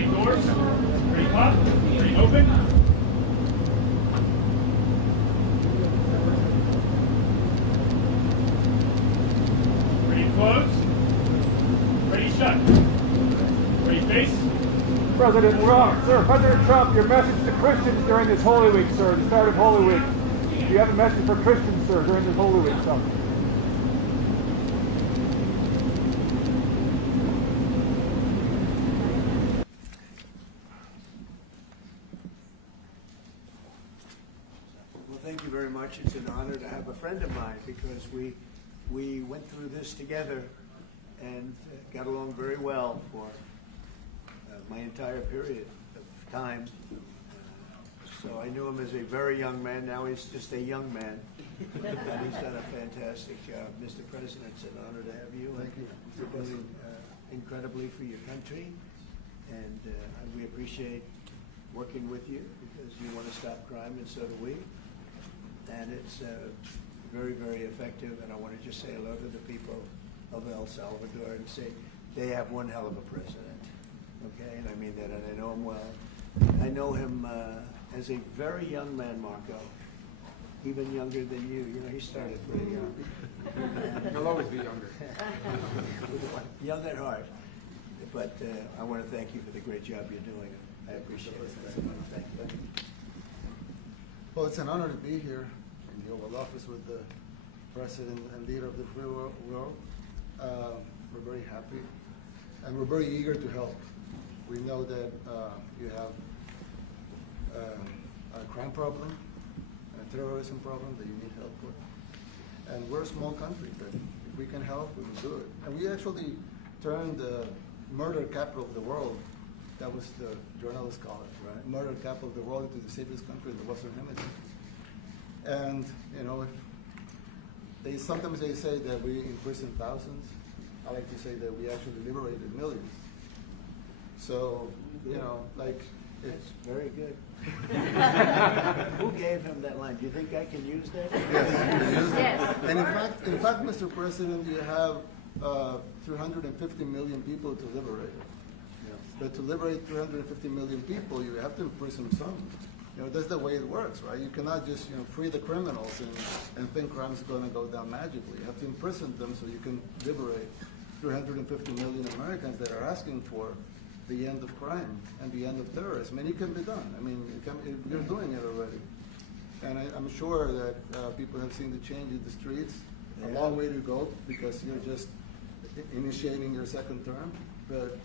Ready doors? Ready pop? Ready open? Ready close? Ready shut? Ready face? President Trump, sir, President Trump, your message to Christians during this Holy Week, sir, the start of Holy Week. Do you have a message for Christians, sir, during this Holy Week, sir? Well, thank you very much. It's an honor to have a friend of mine because we went through this together and got along very well for my entire period of time. So I knew him as a very young man. Now he's just a young man. And he's done a fantastic job. Mr. President, it's an honor to have you. Thank you. You're doing incredibly for your country. And we appreciate working with you because you want to stop crime, and so do we. And it's very, very effective. And I want to just say hello to the people of El Salvador and say they have one hell of a president. Okay, and I mean that, and I know him well. I know him as a very young man, Marco, even younger than you. You know, he started pretty young. He'll always be younger. Young at heart. But I want to thank you for the great job you're doing. I appreciate it very much. Thank you. Well, it's an honor to be here in the Oval Office with the President and leader of the free world. We're very happy, and we're very eager to help. We know that you have a crime problem, a terrorism problem that you need help with. And we're a small country, but if we can help, we will do it. And we actually turned the murder capital of the world, that was the journalists call it, right? Murder capital of the world, into the safest country in the Western Hemisphere. And, you know, sometimes they say that we imprison thousands. I like to say that we actually liberated millions. So, you know, like, It's very good. Who gave him that line? Do you think I can use that? yes. And in fact, Mr. President, you have 350 million people to liberate. Yeah. But to liberate 350 million people, you have to imprison some. You know, that's the way it works, right? You cannot just, you know, free the criminals and think crime's going to go down magically. You have to imprison them so you can liberate 350 million Americans that are asking for the end of crime and the end of terrorism. And it can be done. I mean, you're doing it already. And I'm sure that people have seen the change in the streets. A long way to go because you're just initiating your second term. But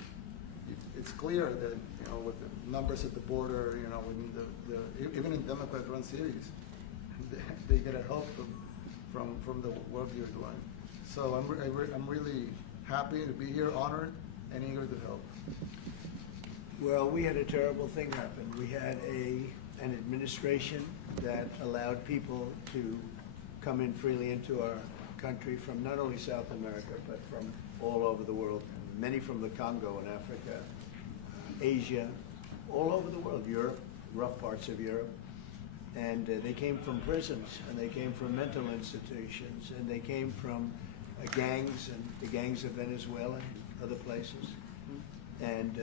it's clear that, you know, with the numbers at the border, you know, even in Democrat-run cities, they get a help from the work you're doing. So I'm really happy to be here, honored, and eager to help. Well, we had a terrible thing happen. We had an administration that allowed people to come in freely into our country from not only South America, but from all over the world, many from the Congo in Africa, Asia, all over the world, Europe, rough parts of Europe. And they came from prisons, and they came from mental institutions, and they came from gangs, and the gangs of Venezuela and other places. And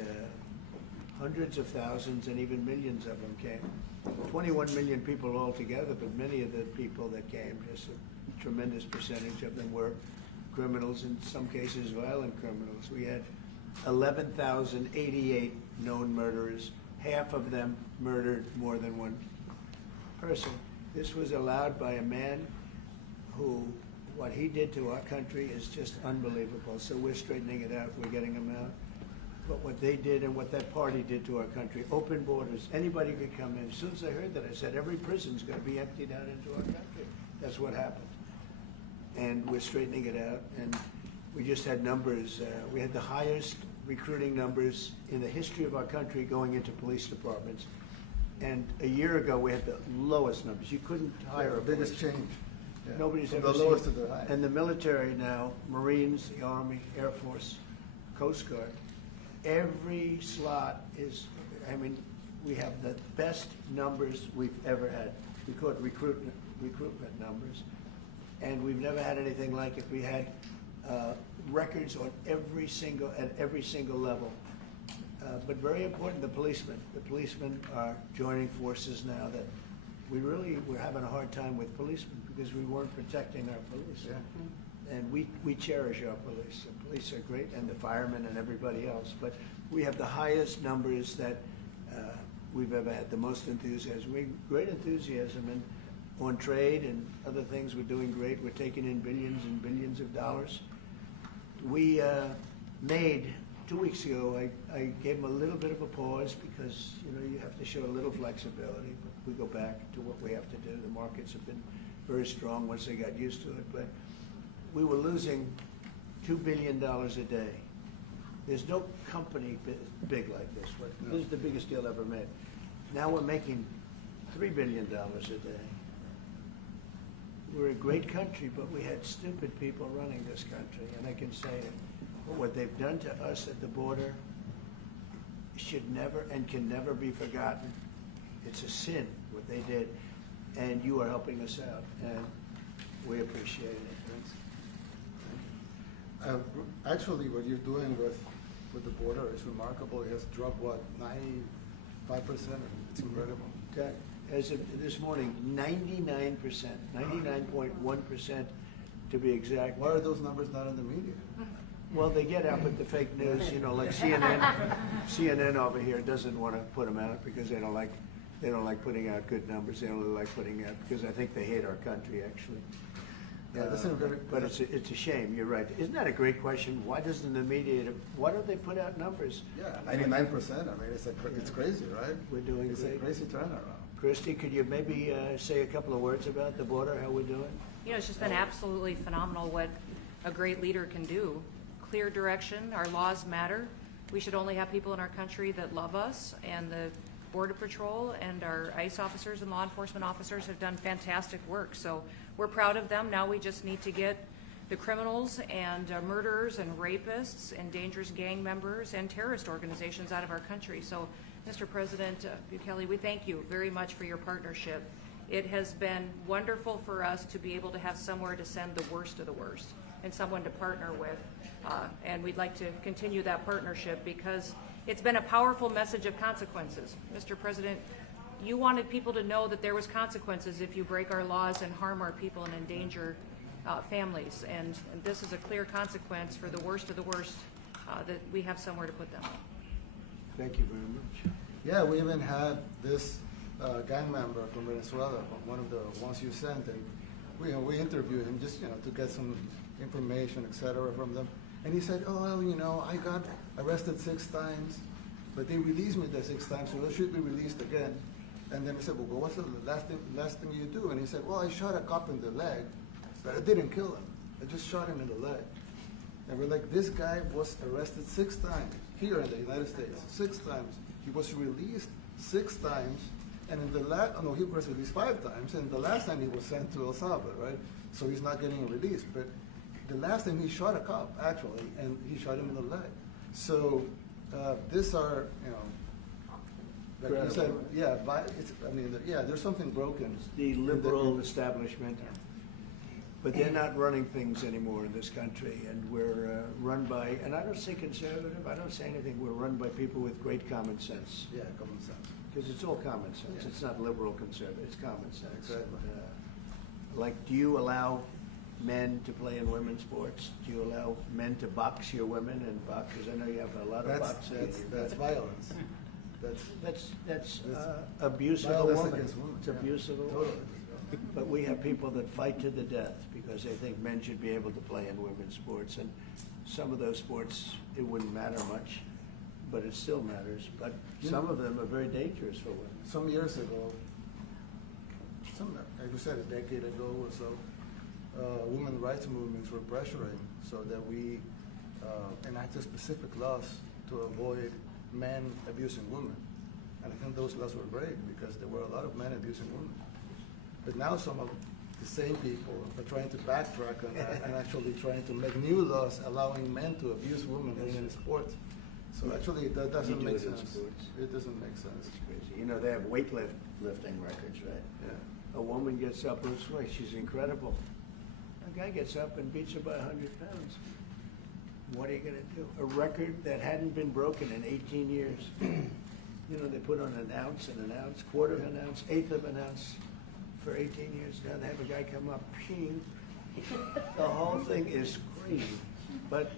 hundreds of thousands and even millions of them came. 21 million people altogether, but many of the people that came, just a tremendous percentage of them were criminals, in some cases violent criminals. We had 11,088 known murderers. Half of them murdered more than one person. This was allowed by a man who, what he did to our country is just unbelievable. So we're straightening it out, we're getting him out. But what they did and what that party did to our country, open borders, anybody could come in. As soon as I heard that, I said, every prison's going to be emptied out into our country. That's what happened. And we're straightening it out. And we just had numbers. We had the highest recruiting numbers in the history of our country going into police departments. And a year ago, we had the lowest numbers. You couldn't hire a biggest change. Yeah. Nobody's From ever the seen. lowest to the highest. And the military now, Marines, the Army, Air Force, Coast Guard, every slot is, I mean, we have the best numbers we've ever had. We call it recruitment numbers. And we've never had anything like it. We had records on at every single level. But very important, the policemen. The policemen are joining forces now that we're having a hard time with policemen because we weren't protecting our police. Yeah. And we cherish our police. The police are great, and the firemen and everybody else. But we have the highest numbers that we've ever had, the most enthusiasm. Great enthusiasm on trade and other things. We're doing great. We're taking in billions and billions of dollars. We made 2 weeks ago, I gave them a little bit of a pause because, you have to show a little flexibility, but we go back to what we have to do. The markets have been very strong once they got used to it, but we were losing $2 billion a day. There's no company big like this. This is the biggest deal ever made. Now we're making $3 billion a day. We're a great country, but we had stupid people running this country, and I can say it. But what they've done to us at the border should never and can never be forgotten. It's a sin, what they did, and you are helping us out, and we appreciate it. Actually, what you're doing with the border is remarkable. It has dropped, 95%? It's incredible. Okay. As of this morning, 99%, 99.1% to be exact. Why are those numbers not in the media? Well, they get out with the fake news, like CNN. CNN over here doesn't want to put them out because they don't like putting out good numbers. They only like putting out because I think they hate our country, actually. Yeah, but it's a shame. You're right. Isn't that a great question? Why doesn't the media? Why don't they put out numbers? Yeah, 99%. I mean, it's crazy, right? We're doing It's great. a crazy turnaround. Christy, could you maybe say a couple of words about the border? How we're doing? It's just been absolutely phenomenal what a great leader can do. Clear direction. Our laws matter. We should only have people in our country that love us, and the Border Patrol and our ICE officers and law enforcement officers have done fantastic work. So we're proud of them. Now we just need to get the criminals and murderers and rapists and dangerous gang members and terrorist organizations out of our country. So, Mr. President Bukele, we thank you very much for your partnership. It has been wonderful for us to be able to have somewhere to send the worst of the worst and someone to partner with. And we'd like to continue that partnership because it's been a powerful message of consequences. Mr. President, you wanted people to know that there was consequences if you break our laws and harm our people and endanger families. And this is a clear consequence for the worst of the worst that we have somewhere to put them. Thank you very much. Yeah, we even had this gang member from Venezuela, one of the ones you sent, and we interviewed him just to get some information, etc. from them. And he said, oh, well, I got arrested 6 times, but they released me the 6 times, so I should be released again. And then we said, well, what's the last thing you do? And he said, well, I shot a cop in the leg, but I didn't kill him. I just shot him in the leg. And we're like, this guy was arrested 6 times here in the United States, 6 times. He was released 6 times, and in the he was released 5 times, and the last time he was sent to El Salvador, right? So he's not getting released. But the last time he shot a cop, actually, and he shot him in the leg. So these are, like you said, yeah, there's something broken. It's the liberal establishment. But they're not running things anymore in this country, and we're run by, and I don't say conservative, I don't say anything, we're run by people with great common sense. Yeah, common sense. Because it's all common sense. Yeah. It's not liberal conservative, it's common sense. Exactly. And, do you allow men to play in women's sports? Do you allow men to box your women and box? Because I know you have a lot of boxing. That's violence. That's abuse of a violence woman. against women. It's abuse of a woman. Totally. But we have people that fight to the death because they think men should be able to play in women's sports. And some of those sports, it wouldn't matter much, but it still matters. But some of them are very dangerous for women. Some years ago, like you said, a decade ago or so, women rights movements were pressuring so that we enacted specific laws to avoid men abusing women. And I think those laws were great because there were a lot of men abusing women. But now some of the same people are trying to backtrack on that and actually trying to make new laws allowing men to abuse women in sports. So actually that doesn't make sense. It doesn't make sense. It's crazy. They have weightlifting records, right? Yeah. A woman gets up, looks like she's incredible. A guy gets up and beats her by 100 pounds. What are you going to do? A record that hadn't been broken in 18 years. You know, they put on an ounce, quarter of an ounce, eighth of an ounce for 18 years. Now they have a guy come up, ping. The whole thing is crazy. But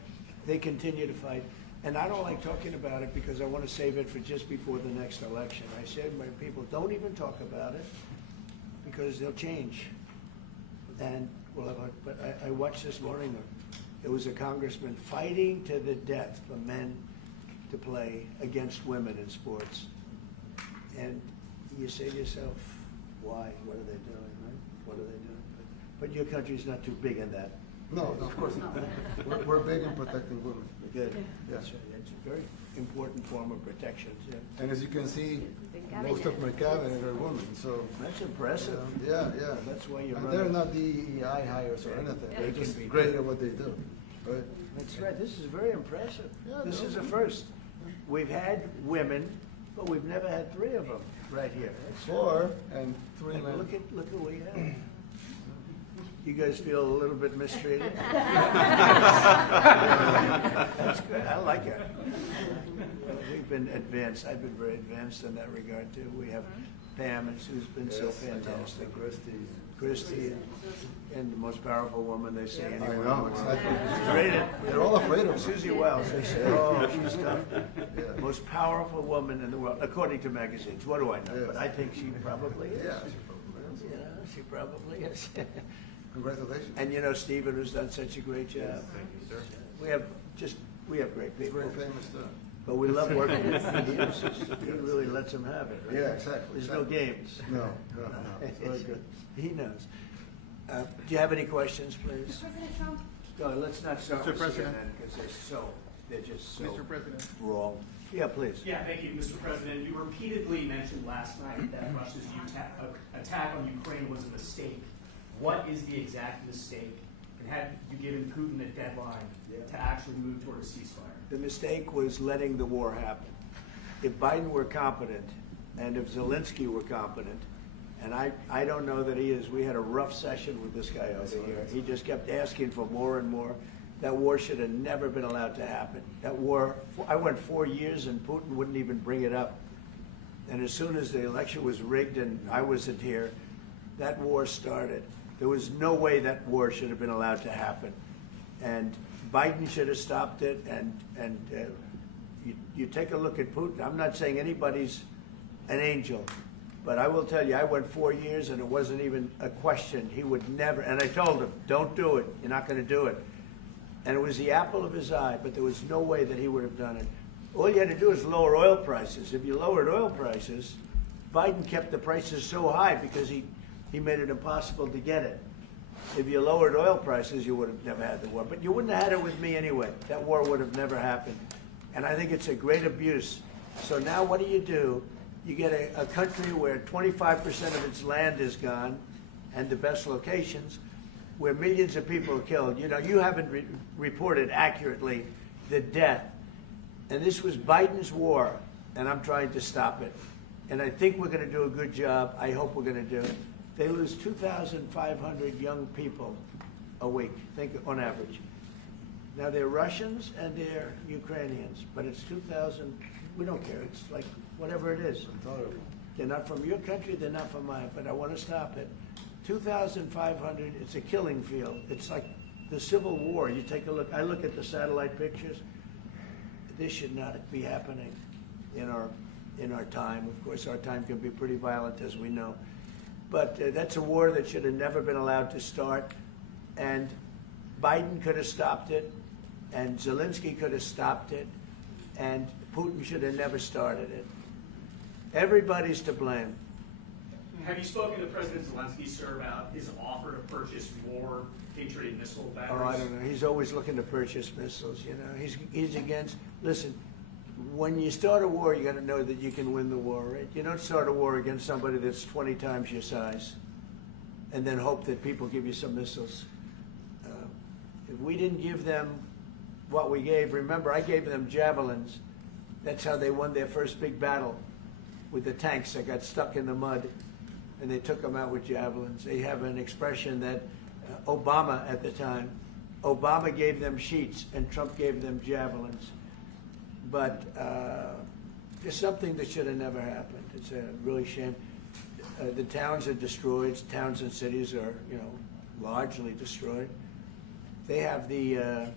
they continue to fight. And I don't like talking about it because I want to save it for just before the next election. I said to my people, don't even talk about it because they'll change. And well, but I watched this morning, there was a congressman fighting to the death for men to play against women in sports. And you say to yourself, why? What are they doing, right? What are they doing? But your country's not too big in that. No, of course not. We're big in protecting women. Good. Yeah. That's right. It's a very important form of protection. Yeah. And as you can see, most of my cabinet are women, so. That's impressive. Yeah. That's why you're And running. they're not DEI hires or anything. They They're can just be great good. at what they do, right? That's right. This is very impressive. Yeah, This no. is a first. We've had women, but we've never had 3 of them right here. That's 4 and 3 And men. look what we have. You guys feel a little bit mistreated? That's good. I like it. We've been advanced. I've been very advanced in that regard too. We have Pam, who's been so Yes, I know. fantastic. Christy. And the most powerful woman they say I anywhere. know, exactly. She's rated. They're all afraid of her. Susie Wells, they say, oh, she's tough. Yeah. Most powerful woman in the world, according to magazines. What do I know? Yes. But I think she probably is. Yeah. You know, she probably is. Congratulations. And you know, Stephen, who's done such a great job. Thank you, sir. We have great people. Very famous too. But we love working with him. He really lets them have it, right? Yeah, exactly. There's no games. No. It's very good. He knows. Do you have any questions, please? President Trump? No, let's not start Mr. with President. CNN because they're just so Mr. President. wrong. Yeah, please. Yeah, thank you, Mr. President. You repeatedly mentioned last night that Russia's attack on Ukraine was a mistake. What is the exact mistake? And have you given Putin a deadline to actually move toward a ceasefire? The mistake was letting the war happen. If Biden were competent, and if Zelensky were competent, and I don't know that he is. We had a rough session with this guy over here. He just kept asking for more and more. That war should have never been allowed to happen. That war, I went 4 years and Putin wouldn't even bring it up. And as soon as the election was rigged and I wasn't here, that war started. There was no way that war should have been allowed to happen. And Biden should have stopped it. And you take a look at Putin. I'm not saying anybody's an angel. But I will tell you, I went 4 years and it wasn't even a question. He would never, and I told him, don't do it. You're not going to do it. And it was the apple of his eye, but there was no way that he would have done it. All you had to do is lower oil prices. If you lowered oil prices, Biden kept the prices so high because he made it impossible to get it. If you lowered oil prices, you would have never had the war. But you wouldn't have had it with me anyway. That war would have never happened. And I think it's a great abuse. So now what do? You get a country where 25% of its land is gone, and the best locations, where millions of people are killed. You know, you haven't reported accurately the death. And this was Biden's war, and I'm trying to stop it. And I think we're going to do a good job. I hope we're going to do it. They lose 2,500 young people a week, think on average. Now they're Russians and they're Ukrainians, but it's 2,000. We don't care. It's like whatever it is. They're not from your country. They're not from mine. But I want to stop it. 2,500. It's a killing field. It's like the Civil War. You take a look. I look at the satellite pictures. This should not be happening in our time. Of course, our time can be pretty violent, as we know. But that's a war that should have never been allowed to start. And Biden could have stopped it, and Zelensky could have stopped it, and Putin should have never started it. Everybody's to blame. Have you spoken to President Zelensky, sir, about his offer to purchase more Patriot missile batteries? Oh, I don't know. He's always looking to purchase missiles. You know, he's against. Listen, when you start a war, you got to know that you can win the war. Right? You don't start a war against somebody that's 20 times your size, and then hope that people give you some missiles. If we didn't give them what we gave, remember, I gave them javelins. That's how they won their first big battle with the tanks that got stuck in the mud, and they took them out with javelins. They have an expression that Obama at the time Obama gave them sheets and Trump gave them javelins. But it's something that should have never happened. It's a really shame. The towns are destroyed. Towns and cities are, largely destroyed. They have the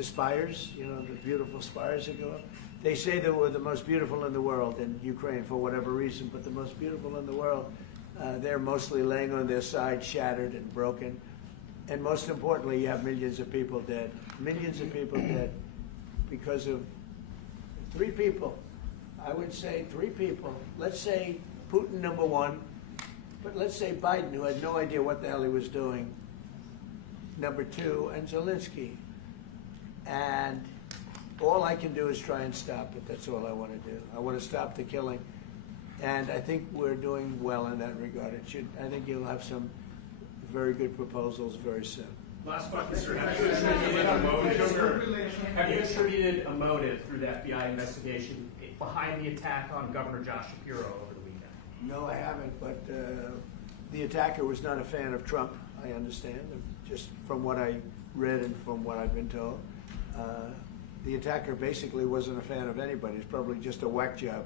spires, the beautiful spires that go up. They say they were the most beautiful in the world in Ukraine for whatever reason, but the most beautiful in the world, they're mostly laying on their side, shattered and broken. And most importantly, you have millions of people dead. Millions of people dead because of 3 people. I would say 3 people. Let's say Putin, number 1, but let's say Biden, who had no idea what the hell he was doing, number 2, and Zelensky. And all I can do is try and stop it. That's all I want to do. I want to stop the killing. And I think we're doing well in that regard. I think you'll have some very good proposals very soon. Last question, sir. Have you attributed a motive through the FBI investigation behind the attack on Governor Josh Shapiro over the weekend? No, I haven't, but the attacker was not a fan of Trump, I understand, just from what I read and from what I've been told. The attacker basically wasn't a fan of anybody. It's probably just a whack job.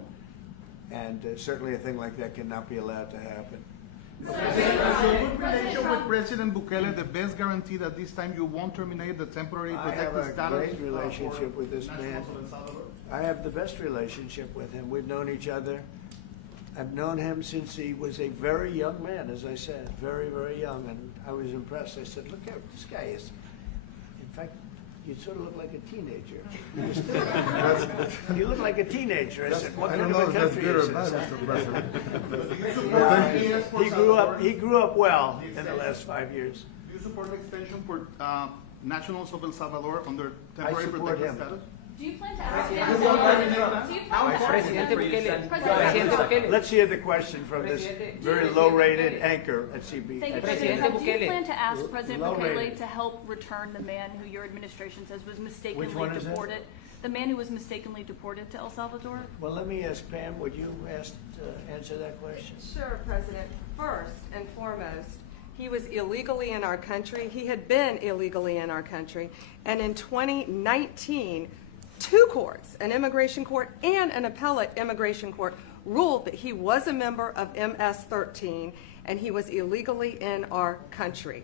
And certainly a thing like that cannot be allowed to happen. Good relation with President Bukele, the best guarantee that this time you won't terminate the temporary protected status. I have a great relationship with this man. I have the best relationship with him. We've known each other. I've known him since he was a very young man, as I said, very, very young, and I was impressed. I said, look at this guy is. In fact, you sort of look like a teenager. You look like a teenager. I said, what kind of a country is this? He grew up well in the last 5 years. Do you support the extension for nationals of El Salvador under I temporary support protected him. status? Do you plan to ask him? Let's hear the question from this very low-rated anchor at CB. Thank you, President. Do you plan to ask President Bukele to help return the man who your administration says was mistakenly deported? The man who was mistakenly deported to El Salvador? Well, let me ask Pam, would you answer that question? Sure, President. First and foremost, he was illegally in our country. He had been illegally in our country. And in 2019, 2 courts, an immigration court and an appellate immigration court, ruled that he was a member of MS-13 and he was illegally in our country.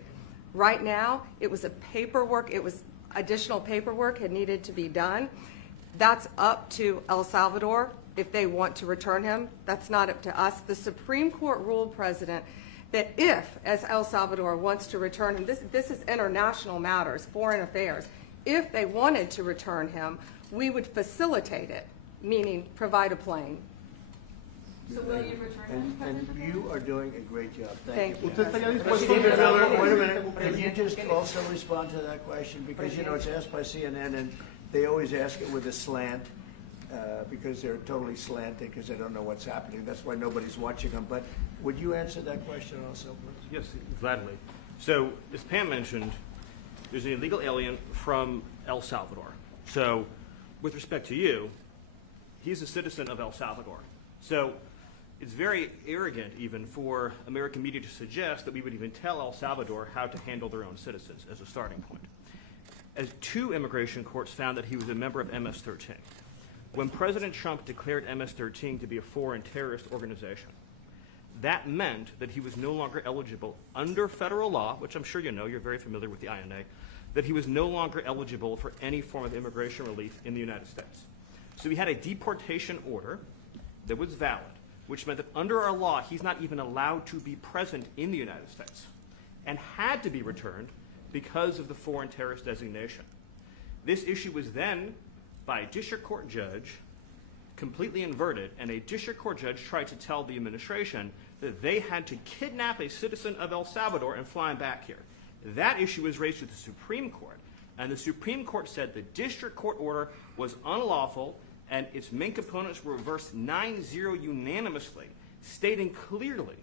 Right now, it was additional paperwork had needed to be done. That's up to El Salvador if they want to return him. That's not up to us. The Supreme Court ruled, President, that if, as El Salvador wants to return him, this is international matters, foreign affairs, if they wanted to return him, we would facilitate it, meaning provide a plane. So will you return him, And you are doing a great job. Thank you. ¿Usted estaría dispuesto Stephen a Miller, wait a minute. Can you just also respond to that question? Because, it's asked by CNN, and they always ask it with a slant, because they're totally slanted, because they don't know what's happening. That's why nobody's watching them. But would you answer that question also, please? Yes, gladly. So, as Pam mentioned, there's an illegal alien from El Salvador. So, with respect to you, he's a citizen of El Salvador. So, it's very arrogant even for American media to suggest that we would even tell El Salvador how to handle their own citizens as a starting point. As 2 immigration courts found that he was a member of MS-13. When President Trump declared MS-13 to be a foreign terrorist organization, that meant that he was no longer eligible under federal law, which I'm sure you know, you're very familiar with the INA, that he was no longer eligible for any form of immigration relief in the United States. So he had a deportation order that was valid, which meant that under our law, he's not even allowed to be present in the United States and had to be returned because of the foreign terrorist designation. This issue was then, by a district court judge, completely inverted, and a district court judge tried to tell the administration that they had to kidnap a citizen of El Salvador and fly him back here. That issue was raised to the Supreme Court, and the Supreme Court said the district court order was unlawful, and its main components were reversed 9-0 unanimously, stating clearly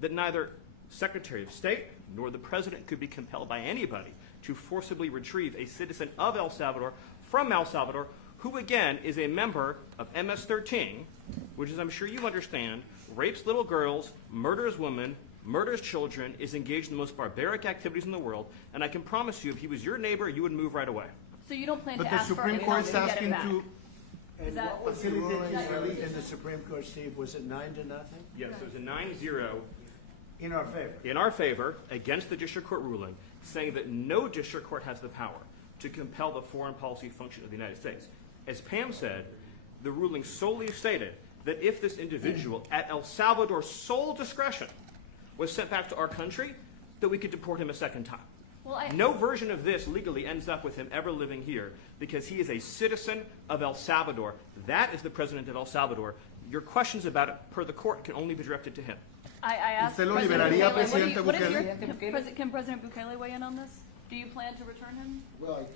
that neither Secretary of State nor the President could be compelled by anybody to forcibly retrieve a citizen of El Salvador from El Salvador, who again is a member of MS-13, which, as I'm sure you understand, rapes little girls, murders women, murders children, is engaged in the most barbaric activities in the world, and I can promise you, if he was your neighbor, you would move right away. So you don't plan But to the ask for Supreme a Court's to get asking it back? to, And that- what was the Facilitate ruling his release. in the Supreme Court, Steve? Was it 9-0? Yes, it was a 9-0 In our favor. in our favor against the district court ruling, saying that no district court has the power to compel the foreign policy function of the United States. As Pam said, the ruling solely stated that if this individual, at El Salvador's sole discretion, was sent back to our country, that we could deport him a second time. Well, No version of this legally ends up with him ever living here because he is a citizen of El Salvador. That is the president of El Salvador. Your questions about it, per the court, can only be directed to him. I asked ¿Usted lo President liberaría, Bukele, Presidente what is Bukele? can President Bukele weigh in on this? Do you plan to return him? Well,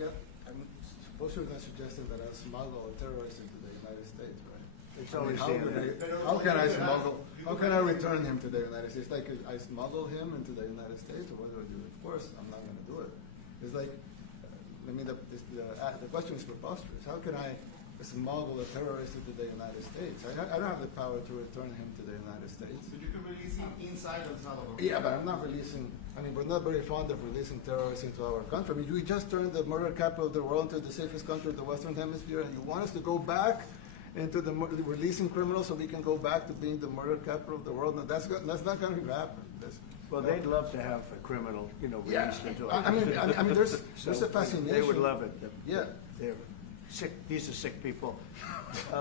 I'm supposed to not suggesting that I smuggle terrorists into the United States, right? It's I mean, always how can I smuggle? How can I return him to the United States? Like I smuggle him into the United States, or what do I do? Of course, I'm not going to do it. It's like, I mean, the question is preposterous. How can I smuggle a terrorist into the United States? I don't have the power to return him to the United States. but you can release him inside El Salvador. Yeah, but I'm not releasing. I mean, we're not very fond of releasing terrorists into our country. I mean, we just turned the murder capital of the world into the safest country of the Western Hemisphere, and you want us to go back into the releasing criminals so we can go back to being the murder capital of the world? No, that's not going to happen. Well, they'd love to have a criminal, released into our I mean, there's a fascination. They would love it. Yeah. They're sick. These are sick people.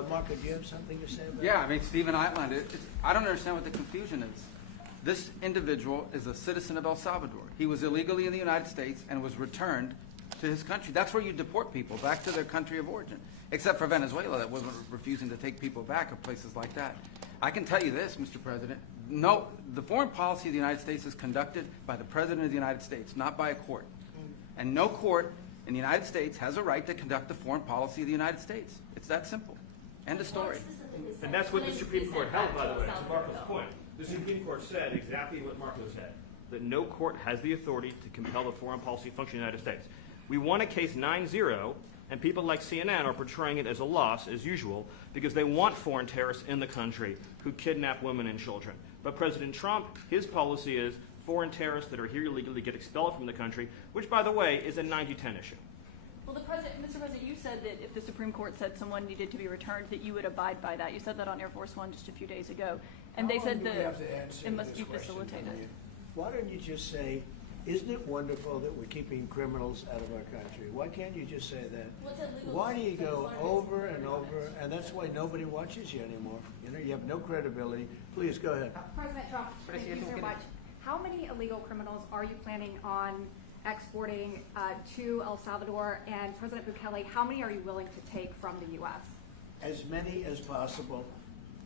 Marco, do you have something to say about Yeah, I mean, Stephen outlined it. I don't understand what the confusion is. This individual is a citizen of El Salvador. He was illegally in the United States and was returned to his country. That's where you deport people, back to their country of origin, except for Venezuela that wasn't refusing to take people back, or places like that. I can tell you this, Mr. President. No, the foreign policy of the United States is conducted by the President of the United States, not by a court. And no court in the United States has a right to conduct the foreign policy of the United States. It's that simple. End of story. And that's what the Supreme Court held, by the way, to Marco's point. The Supreme Court said exactly what Marco said, that no court has the authority to compel the foreign policy function of the United States. We won a case 9-0, and people like CNN are portraying it as a loss, as usual, because they want foreign terrorists in the country who kidnap women and children. But President Trump, his policy is foreign terrorists that are here illegally get expelled from the country, which, by the way, is a 90-10 issue. Well, Mr. President, you said that if the Supreme Court said someone needed to be returned, that you would abide by that. You said that on Air Force One just a few days ago, and they said that it must be facilitated. Why don't you just say, isn't it wonderful that we're keeping criminals out of our country? Why can't you just say that? Why do you go over and over, and that's why nobody watches you anymore. You have no credibility. Please, go ahead. President Trump, thank you so much. How many illegal criminals are you planning on exporting to El Salvador? And President Bukele, how many are you willing to take from the U.S.? As many as possible.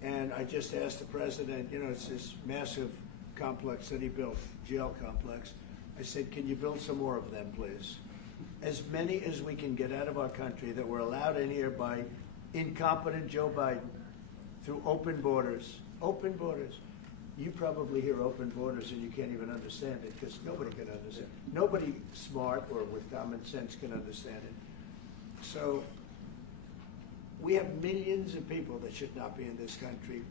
And I just asked the president, it's this massive complex that he built, jail complex. I said, can you build some more of them, please? As many as we can get out of our country that were allowed in here by incompetent Joe Biden through open borders. Open borders. You probably hear open borders and you can't even understand it because nobody can understand. Nobody smart or with common sense can understand it. So we have millions of people that should not be in this country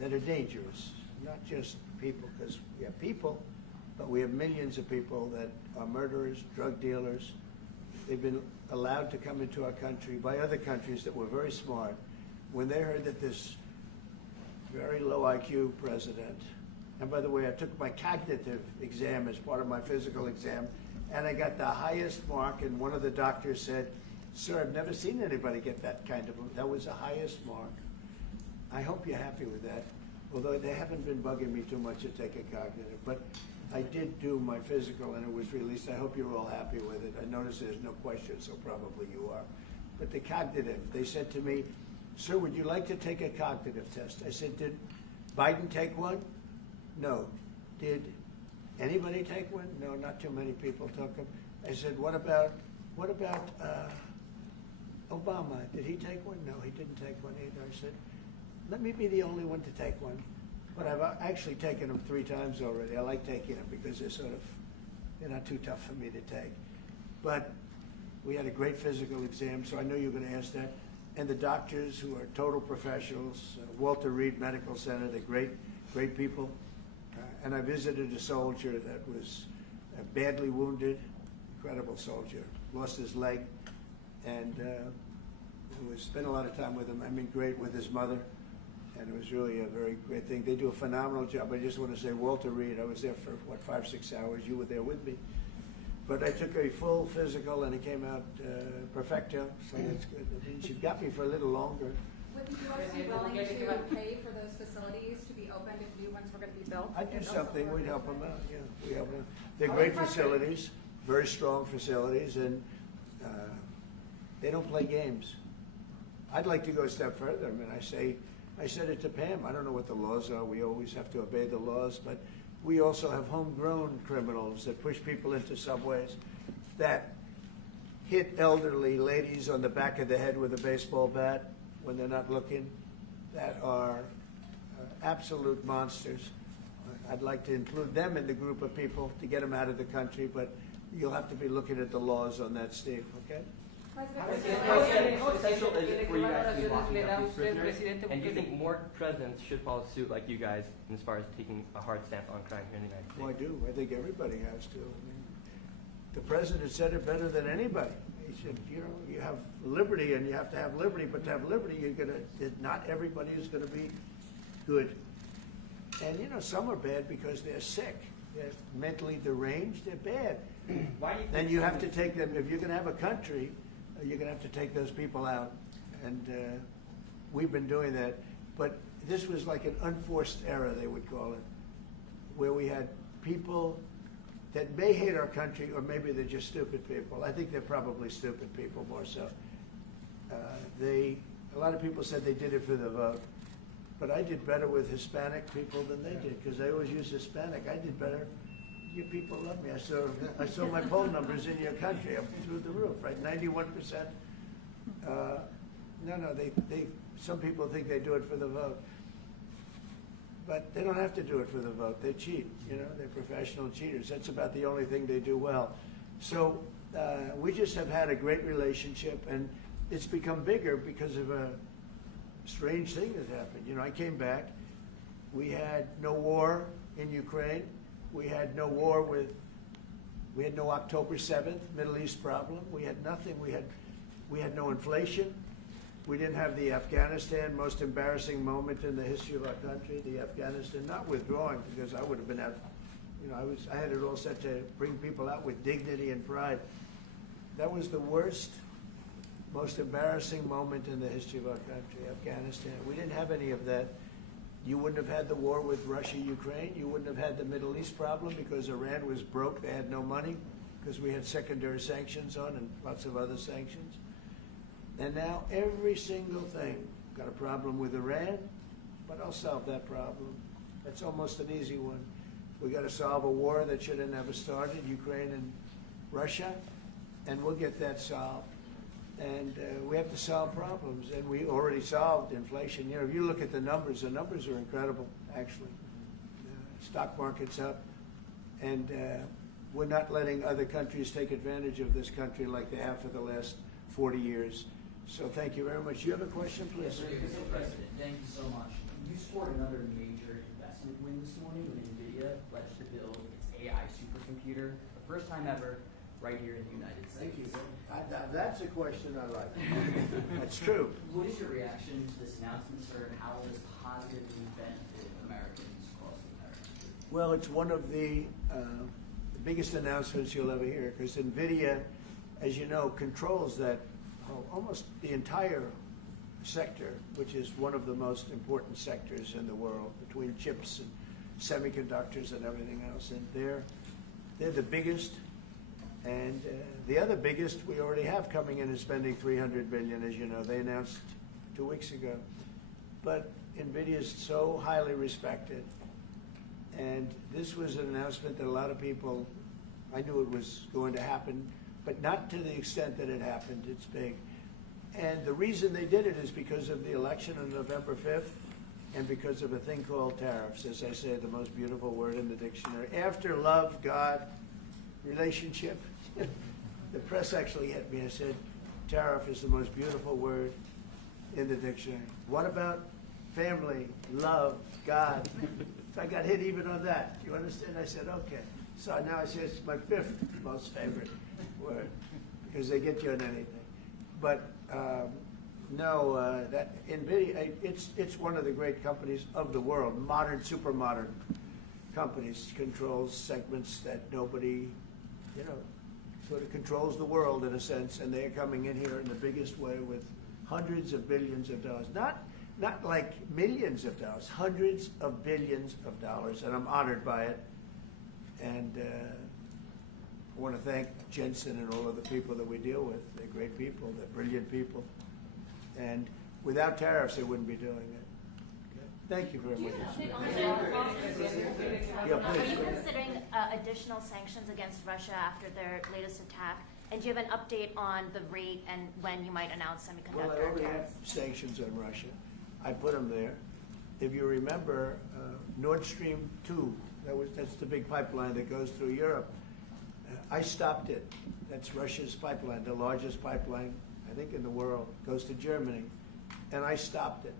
that are dangerous. Not just people, because we have people, but we have millions of people that are murderers, drug dealers. They've been allowed to come into our country by other countries that were very smart. When they heard that this very low IQ president, and by the way, I took my cognitive exam as part of my physical exam, and I got the highest mark, and one of the doctors said, sir, I've never seen anybody get that kind of, that was the highest mark. I hope you're happy with that, although they haven't been bugging me too much to take a cognitive, but I did do my physical and it was released. I hope you're all happy with it. I noticed there's no question, so probably you are. But the cognitive, they said to me, sir, would you like to take a cognitive test? I said, did Biden take one? No. Did anybody take one? No, not too many people took them. I said, what about Obama? Did he take one? No, he didn't take one either. I said, let me be the only one to take one. But I've actually taken them 3 times already. I like taking them because they're not too tough for me to take. But we had a great physical exam, so I know you're going to ask that. And the doctors who are total professionals, Walter Reed Medical Center, they're great people. And I visited a soldier that was badly wounded, incredible soldier, lost his leg, and spent a lot of time with him. I mean, great with his mother, and it was really a very great thing. They do a phenomenal job. I just want to say, Walter Reed, I was there for, 5-6 hours. You were there with me. But I took a full physical, and it came out perfecto, so that's good. And she got me for a little longer. Would the U.S. be willing to pay for those facilities to be opened if new ones were going to be built? I'd do something. We'd help them out. Yeah, we help them. They're great facilities, very strong facilities, and they don't play games. I'd like to go a step further. I mean, I said it to Pam. I don't know what the laws are. We always have to obey the laws, but we also have homegrown criminals that push people into subways, that hit elderly ladies on the back of the head with a baseball bat when they're not looking, that are absolute monsters. I'd like to include them in the group of people to get them out of the country, but you'll have to be looking at the laws on that, Steve, okay? How essential is it for you guys to be locking up these prisoners? And do you think more presidents should follow suit like you guys as far as taking a hard stance on crime here in the United States? Well, I do. I think everybody has to. I mean, the president said it better than anybody. He said, you know, you have liberty and you have to have liberty, but to have liberty, not everybody is going to be good. And, you know, some are bad because they're sick. They're mentally deranged. They're bad. Why do you think and you have to take them, if you're going to have a country, you're going to have to take those people out. And we've been doing that. But this was like an unforced error, they would call it, where we had people that may hate our country, or maybe they're just stupid people. I think they're probably stupid people more so. A lot of people said they did it for the vote. But I did better with Hispanic people than they did, because they always use Hispanic. I did better. You people love me. I saw my poll numbers in your country up through the roof, right? 91%. No, some people think they do it for the vote. But they don't have to do it for the vote. They cheat, you know, they're professional cheaters. That's about the only thing they do well. So we just have had a great relationship, and it's become bigger because of a strange thing that happened. You know, I came back. We had no war in Ukraine. We had no war we had no October 7th Middle East problem. We had nothing. We had no inflation. We didn't have the Afghanistan, most embarrassing moment in the history of our country, the Afghanistan, not withdrawing, because I would have been out, you know, I had it all set to bring people out with dignity and pride. That was the worst, most embarrassing moment in the history of our country, Afghanistan. We didn't have any of that. You wouldn't have had the war with Russia, Ukraine. You wouldn't have had the Middle East problem because Iran was broke. They had no money because we had secondary sanctions on and lots of other sanctions. And now every single thing, got a problem with Iran, but I'll solve that problem. That's almost an easy one. We got to solve a war that should have never started, Ukraine and Russia, and we'll get that solved. And we have to solve problems, and we already solved inflation. You know, if you look at the numbers are incredible, actually. Stock market's up, and we're not letting other countries take advantage of this country like they have for the last 40 years. So thank you very much. You have a question, please? Yes, Mr. President, thank you so much. You scored another major investment win this morning when NVIDIA pledged to build its AI supercomputer, the first time ever, right here in the United States. Thank you. That's a question I like. That's true. What is your reaction to this announcement, sir, and how will this positively benefit Americans across America? Well, it's one of the biggest announcements you'll ever hear, because NVIDIA, as you know, controls that almost the entire sector, which is one of the most important sectors in the world, between chips and semiconductors and everything else. And they're the biggest. And the other biggest we already have coming in is spending $300 billion, as you know. They announced 2 weeks ago. But NVIDIA is so highly respected. And this was an announcement that a lot of people, I knew it was going to happen, but not to the extent that it happened. It's big. And the reason they did it is because of the election on November 5th and because of a thing called tariffs, as I say, the most beautiful word in the dictionary. After love, God, relationship. The press actually hit me and said, tariff is the most beautiful word in the dictionary. What about family, love, God. I got hit even on that. You understand? I said, okay. So now I say it's my 5th most favorite word because they get you on anything. But no, that NVIDIA, it's one of the great companies of the world, modern, super modern companies, controls segments that nobody, sort of controls the world in a sense, and they're coming in here in the biggest way with hundreds of billions of dollars. Not like millions of dollars, hundreds of billions of dollars, and I'm honored by it. And I want to thank Jensen and all of the people that we deal with. They're great people, they're brilliant people. And without tariffs, they wouldn't be doing it. Okay. Thank you very much. Yeah, Are please. you considering additional sanctions against Russia after their latest attack? And do you have an update on the rate and when you might announce Well, I semiconductor already have tariffs? sanctions on Russia. I put them there. If you remember, Nord Stream 2, that's the big pipeline that goes through Europe. I stopped it. That's Russia's pipeline, the largest pipeline, I think, in the world. Goes to Germany. And I stopped it.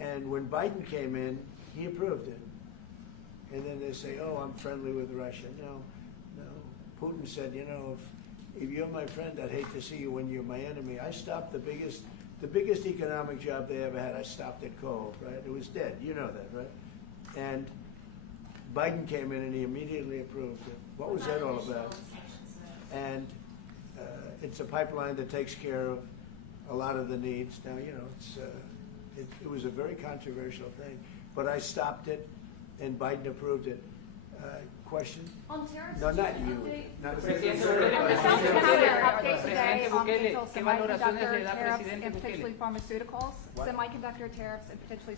And when Biden came in, he approved it. And then they say, oh, I'm friendly with Russia. No. Putin said, if you're my friend, I'd hate to see you when you're my enemy. I stopped the biggest economic job they ever had. I stopped it cold, right? It was dead. You know that, right? And Biden came in and he immediately approved it. What was that all about? And it's a pipeline that takes care of a lot of the needs. Now, it was a very controversial thing, but I stopped it, and Biden approved it. Question? On tariffs, No, not you. Not Presidente Bukele, update today on potential semiconductor tariffs and potentially pharmaceuticals. What? Semiconductor tariffs and potentially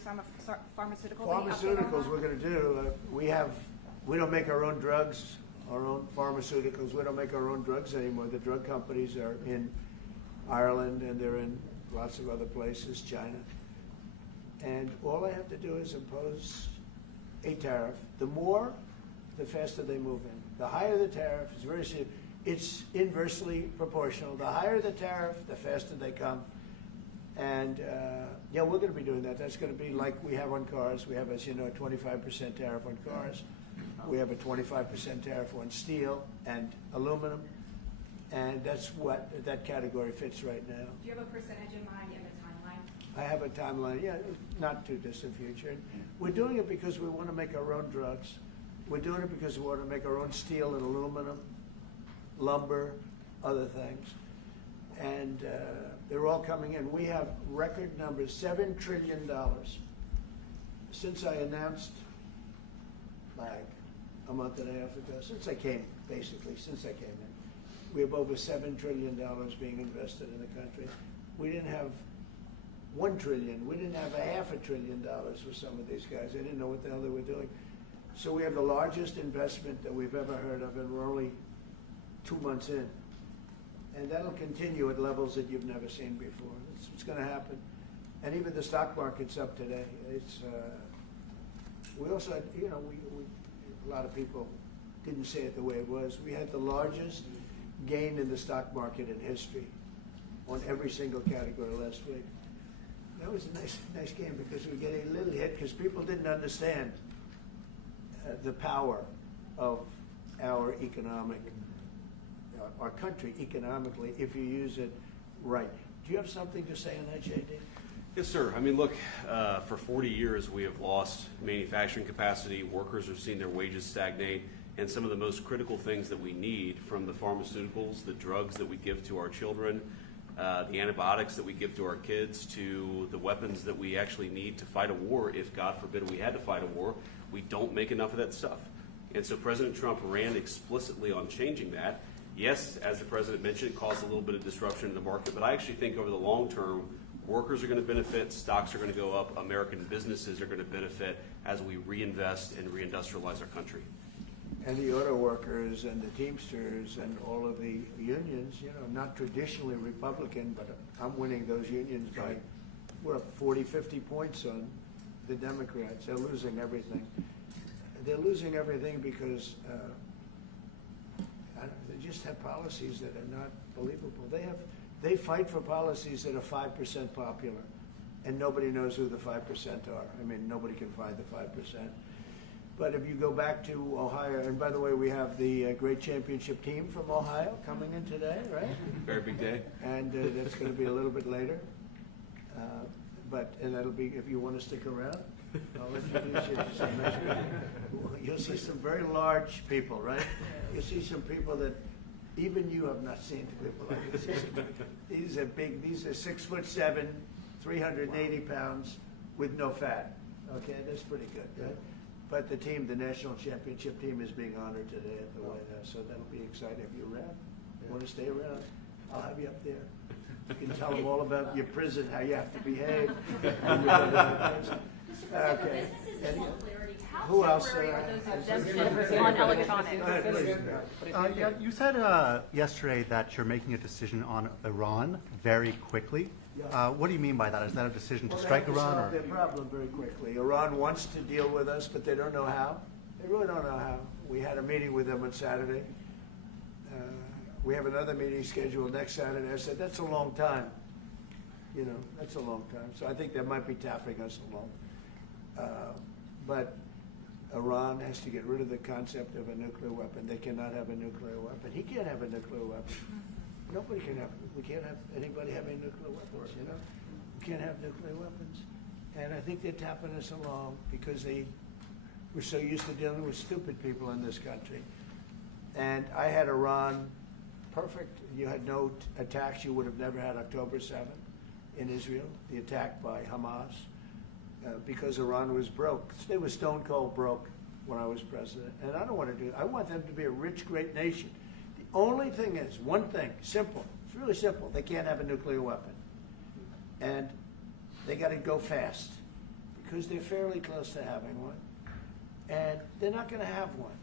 pharmaceuticals. Pharmaceuticals we're going to do. We don't make our own drugs, our own pharmaceuticals. We don't make our own drugs anymore. The drug companies are in Ireland and they're in lots of other places, China. And all I have to do is impose a tariff. The more, the faster they move in. The higher the tariff, it's very simple. It's inversely proportional. The higher the tariff, the faster they come. And we're going to be doing that. That's going to be like we have on cars. We have, as you know, a 25% tariff on cars. We have a 25% tariff on steel and aluminum. And that's what that category fits right now. Do you have a percentage in mind and a timeline? I have a timeline, not too distant future. We're doing it because we want to make our own drugs. We're doing it because we want to make our own steel and aluminum, lumber, other things. And they're all coming in. We have record numbers, $7 trillion. Since I announced, like a month and a half ago, since I came in, we have over $7 trillion being invested in the country. We didn't have $1 trillion. We didn't have $500 billion for some of these guys. They didn't know what the hell they were doing. So we have the largest investment that we've ever heard of, and we're only 2 months in. And that'll continue at levels that you've never seen before. It's what's going to happen. And even the stock market's up today. We also had, a lot of people didn't say it the way it was. We had the largest gain in the stock market in history on every single category last week. That was a nice game because we get a little hit because people didn't understand the power of our country economically if you use it right. Do you have something to say on that, JD? Yes, sir. I mean, look, for 40 years we have lost manufacturing capacity. Workers have seen their wages stagnate. And some of the most critical things that we need, from the pharmaceuticals, the drugs that we give to our children, the antibiotics that we give to our kids, to the weapons that we actually need to fight a war, if God forbid we had to fight a war, we don't make enough of that stuff. And so President Trump ran explicitly on changing that. Yes, as the president mentioned, it caused a little bit of disruption in the market, but I actually think over the long term, workers are going to benefit, stocks are going to go up, American businesses are going to benefit as we reinvest and reindustrialize our country. And the auto workers and the Teamsters and all of the unions, not traditionally Republican, but I'm winning those unions by, we're up 40, 50 points on the Democrats. They're losing everything. They're losing everything because they just have policies that are not believable. They fight for policies that are 5% popular. and nobody knows who the 5% are. I mean, nobody can find the 5%. But if you go back to Ohio, and by the way, we have the great championship team from Ohio coming in today, right? Very big day. And that's going to be a little bit later. And that'll be, if you want to stick around, I'll introduce you to some nice people. You'll see some very large people, right? You'll see some people that even you have not seen people like this. These are big, these are 6'7", 380 pounds with no fat. Okay, that's pretty good, right? But the team, the national championship team, is being honored today at the White House, so that'll be exciting. If you're around, you want to stay around, I'll have you up there. You can tell them all about your prison, how you have to behave. Okay. Who else? Are those exemptions on electronics? Yeah, you said yesterday that you're making a decision on Iran very quickly. What do you mean by that? Is that a decision to strike Iran? They have to solve their problem very quickly. Iran wants to deal with us, but they don't know how. They really don't know how. We had a meeting with them on Saturday. We have another meeting scheduled next Saturday. I said, that's a long time. You know, that's a long time. So I think they might be tapping us along. But Iran has to get rid of the concept of a nuclear weapon. They cannot have a nuclear weapon. He can't have a nuclear weapon. Nobody can have. We can't have anybody having nuclear weapons. You know, we can't have nuclear weapons. And I think they're tapping us along because we're so used to dealing with stupid people in this country. And I had Iran perfect. You had no attacks. You would have never had October 7th in Israel, the attack by Hamas, because Iran was broke. They were stone cold broke when I was president. And I don't want to do it. I want them to be a rich, great nation. The only thing is, one thing, simple. It's really simple. They can't have a nuclear weapon. And they got to go fast because they're fairly close to having one. And they're not going to have one.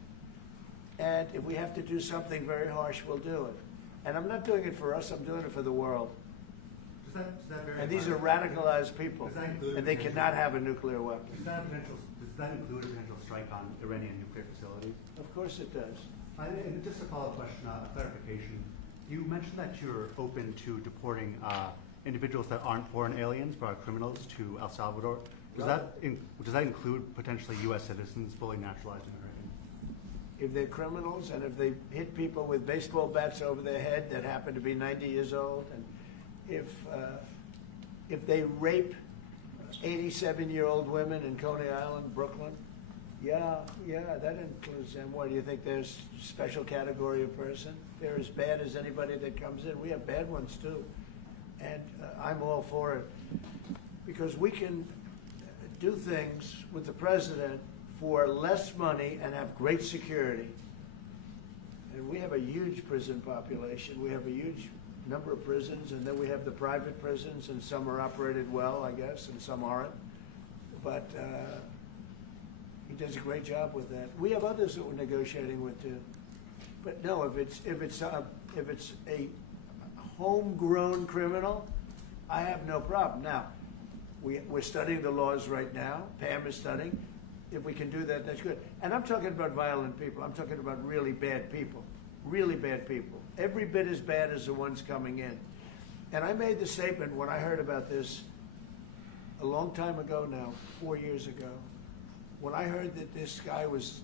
And if we have to do something very harsh, we'll do it. And I'm not doing it for us. I'm doing it for the world. And these are radicalized people, and they cannot have a nuclear weapon. Does that include a potential strike on Iranian nuclear facilities? Of course it does. And just a follow-up question, a clarification. You mentioned that you're open to deporting individuals that aren't foreign aliens but are criminals to El Salvador. Does that include potentially U.S. citizens, fully naturalized Americans? If they're criminals and if they hit people with baseball bats over their head that happen to be 90 years old, and if they rape 87-year-old women in Coney Island, Brooklyn, yeah, that includes them. What do you think? There's a special category of person? They're as bad as anybody that comes in. We have bad ones too, and I'm all for it because we can do things with the president for less money and have great security. And we have a huge prison population. We have a huge number of prisons, and then we have the private prisons, and some are operated well, I guess, and some aren't. But he does a great job with that. We have others that we're negotiating with too. But no, if it's a homegrown criminal, I have no problem. Now, we're studying the laws right now. Pam is studying. If we can do that, that's good. And I'm talking about violent people. I'm talking about really bad people. Really bad people. Every bit as bad as the ones coming in. And I made the statement when I heard about this a long time ago now, 4 years ago. When I heard that this guy was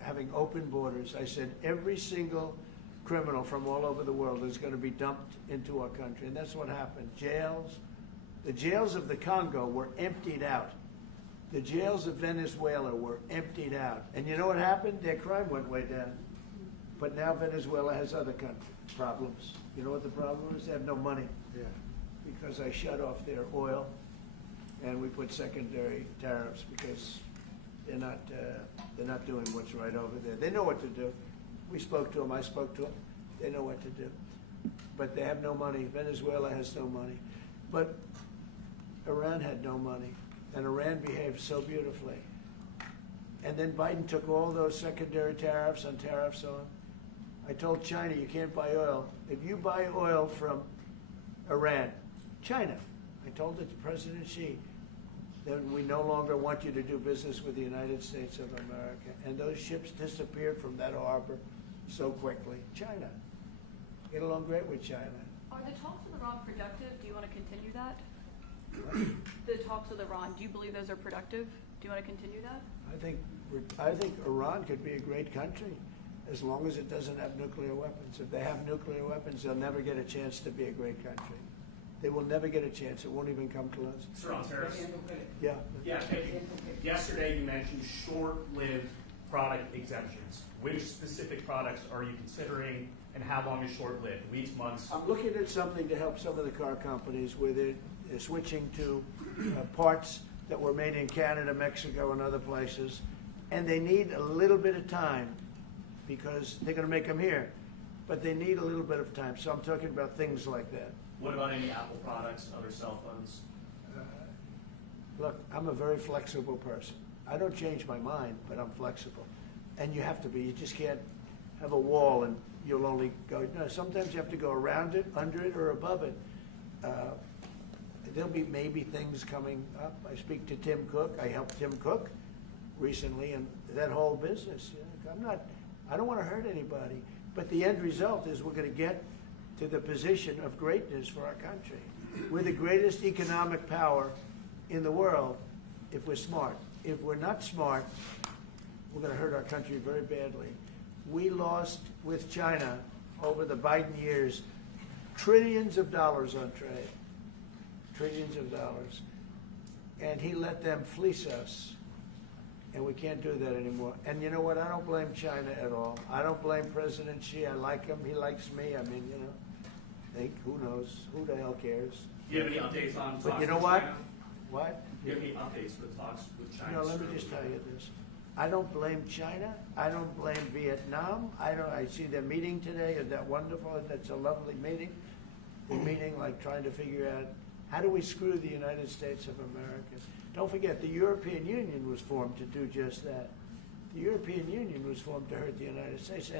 having open borders, I said every single criminal from all over the world is going to be dumped into our country. And that's what happened. The jails of the Congo were emptied out. The jails of Venezuela were emptied out. And you know what happened? Their crime went way down. But now Venezuela has other problems. You know what the problem is? They have no money. Yeah. Because I shut off their oil, and we put secondary tariffs because they're not doing what's right over there. They know what to do. We spoke to them. I spoke to them. They know what to do. But they have no money. Venezuela has no money. But Iran had no money. And Iran behaved so beautifully. And then Biden took all those secondary tariffs on tariffs on. I told China, you can't buy oil. If you buy oil from Iran, China, I told it to President Xi, then we no longer want you to do business with the United States of America. And those ships disappeared from that harbor so quickly. China. Get along great with China. Are the talks with Iran productive? Do you want to continue that? The talks with Iran. Do you believe those are productive? Do you want to continue that? I think Iran could be a great country as long as it doesn't have nuclear weapons. If they have nuclear weapons, they'll never get a chance to be a great country. They will never get a chance. It won't even come close. Sir, on tariffs? Yeah. Yeah, thank you. Yesterday you mentioned short-lived product exemptions. Which specific products are you considering, and how long is short-lived? Weeks, months? I'm looking at something to help some of the car companies where they're switching to parts that were made in Canada, Mexico, and other places, and they need a little bit of time because they're going to make them here, but they need a little bit of time. So I'm talking about things like that. What about any Apple products, other cell phones? Look, I'm a very flexible person. I don't change my mind, but I'm flexible. And you have to be. You just can't have a wall and you'll only go. No, sometimes you have to go around it, under it, or above it. There'll be maybe things coming up. I speak to Tim Cook. I helped Tim Cook recently, and that whole business. I don't want to hurt anybody, but the end result is we're going to get to the position of greatness for our country. We're the greatest economic power in the world if we're smart. If we're not smart, we're going to hurt our country very badly. We lost with China over the Biden years trillions of dollars on trade. Trillions of dollars. And he let them fleece us. And we can't do that anymore. And you know what? I don't blame China at all. I don't blame President Xi. I like him. He likes me. I mean, who knows? Who the hell cares? Do you have any updates on talks? But you know with what? China? What? Do you have any updates for the talks with China? No, let me just tell you this. I don't blame China. I don't blame Vietnam. I see their meeting today. Is that wonderful? That's a lovely meeting. They're meeting, like trying to figure out how do we screw the United States of America. Don't forget, the European Union was formed to do just that. The European Union was formed to hurt the United States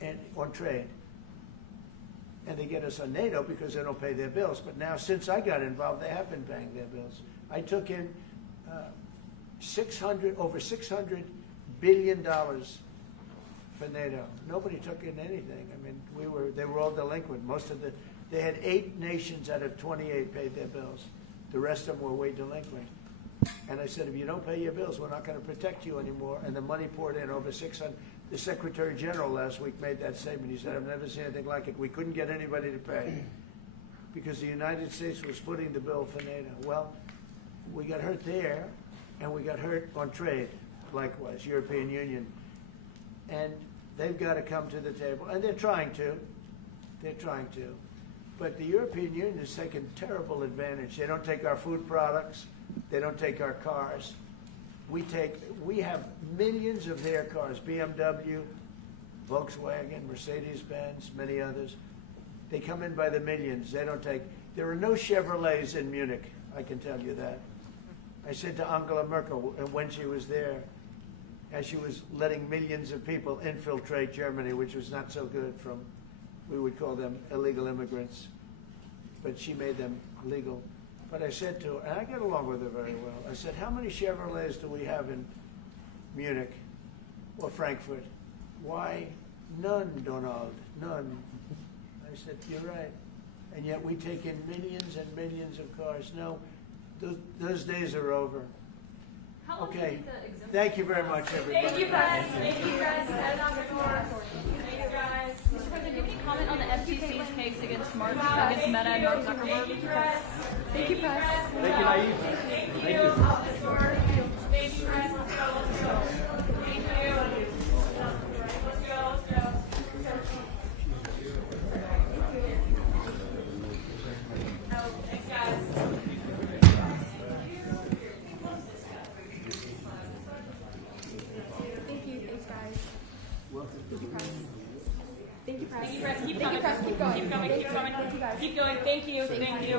and on trade. And they get us on NATO because they don't pay their bills. But now, since I got involved, they have been paying their bills. I took in over $600 billion for NATO. Nobody took in anything. I mean, they were all delinquent. They had 8 nations out of 28 paid their bills. The rest of them were way delinquent. And I said, if you don't pay your bills, we're not going to protect you anymore. And the money poured in over 600. The Secretary General last week made that statement. He said, I've never seen anything like it. We couldn't get anybody to pay because the United States was footing the bill for NATO. Well, we got hurt there, and we got hurt on trade, likewise, European Union. And they've got to come to the table, and they're trying to. They're trying to. But the European Union has taken terrible advantage. They don't take our food products. They don't take our cars. We have millions of their cars, BMW, Volkswagen, Mercedes-Benz, many others. They come in by the millions. They don't take, there are no Chevrolets in Munich, I can tell you that. I said to Angela Merkel when she was there, as she was letting millions of people infiltrate Germany, which was not so good from, we would call them illegal immigrants, but she made them legal. But I said to her, and I get along with her very well, I said, how many Chevrolets do we have in Munich or Frankfurt? Why, none, Donald, none. I said, you're right. And yet we take in millions and millions of cars. No, those days are over. Okay, thank you very much, everybody. Thank you, guys. Thank you, guys. Thank you, guys. Mr. President, can you comment on the FTC's case against Meta and Mark Zuckerberg? Thank you, Press. Thank you, Nayib. Thank you. Thank you, Press. Let's go. Thank you. Let's go. Thanks, guys. Thank you. Thanks, guys. Thank you, Press. Thank you, Press. Keep coming. Keep going. Keep going. Keep going. Keep going. Thank you. Thank you.